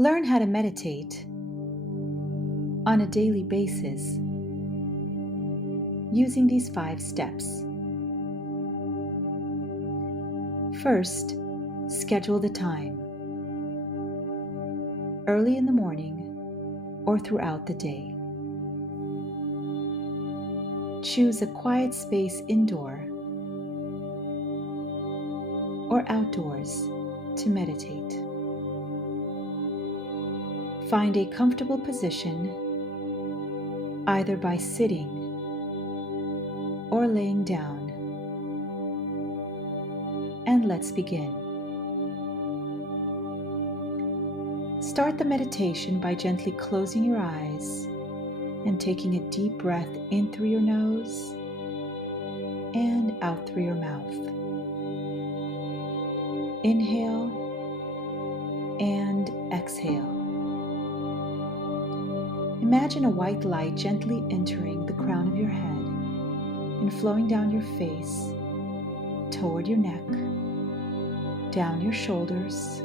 Learn how to meditate on a daily basis using these 5 steps. First, schedule the time, early in the morning or throughout the day. Choose a quiet space indoor or outdoors to meditate. Find a comfortable position, either by sitting or laying down, and let's begin. Start the meditation by gently closing your eyes and taking a deep breath in through your nose and out through your mouth. Inhale and exhale. Imagine a white light gently entering the crown of your head and flowing down your face, toward your neck, down your shoulders,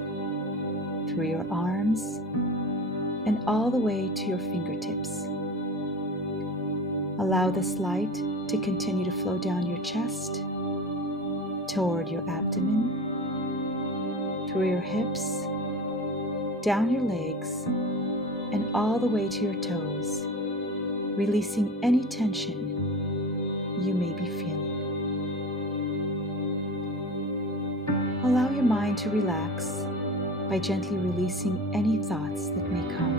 through your arms, and all the way to your fingertips. Allow this light to continue to flow down your chest, toward your abdomen, through your hips, down your legs, and all the way to your toes, releasing any tension you may be feeling. Allow your mind to relax by gently releasing any thoughts that may come.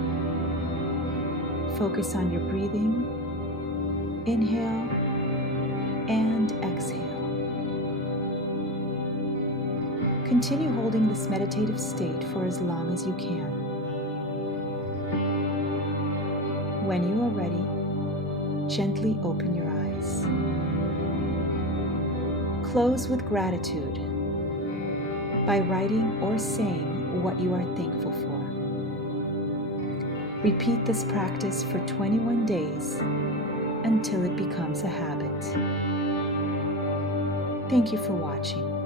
Focus on your breathing. Inhale and exhale. Continue holding this meditative state for as long as you can. When you are ready, gently open your eyes. Close with gratitude by writing or saying what you are thankful for. Repeat this practice for 21 days until it becomes a habit. Thank you for watching.